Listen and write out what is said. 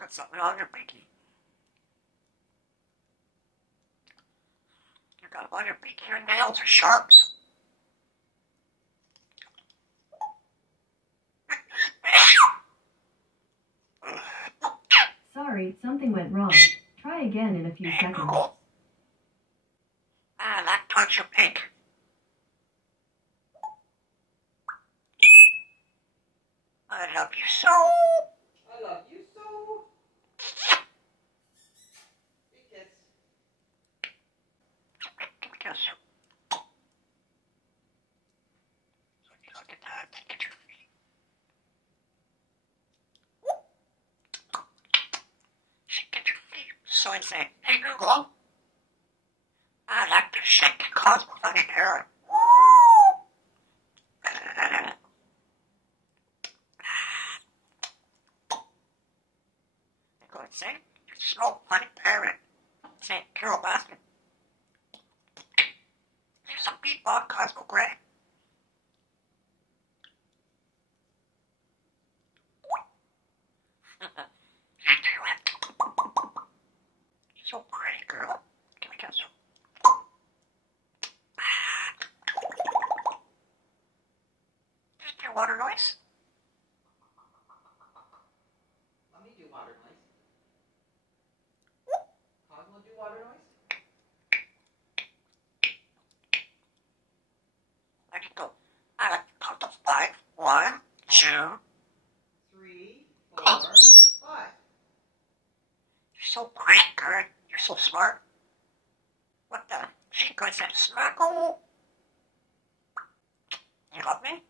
Got something on your pinky. You got on your pinky, your nails are sharp. Sorry, something went wrong. Try again in a few seconds. Ah, that touched your pink. I love you so. I love you so. Big kiss. Give me a kiss. Look at that. Look at your feet. Shake at your feet. So insane. Hey, Google. I like to shake cause funny hair. Go and sing. Slow funny parrot. St. Carol Baskin. There's a beatbox, Cosmo Gray. So pretty, girl. Give me a kiss. Is your water noise? Let me do water noise. Cosmo do water noise? I can go. I like to count to 5. 1, 2. 3, 4, 5. You're so great, girl. You're so smart. What the? She goes and smackle. You love me?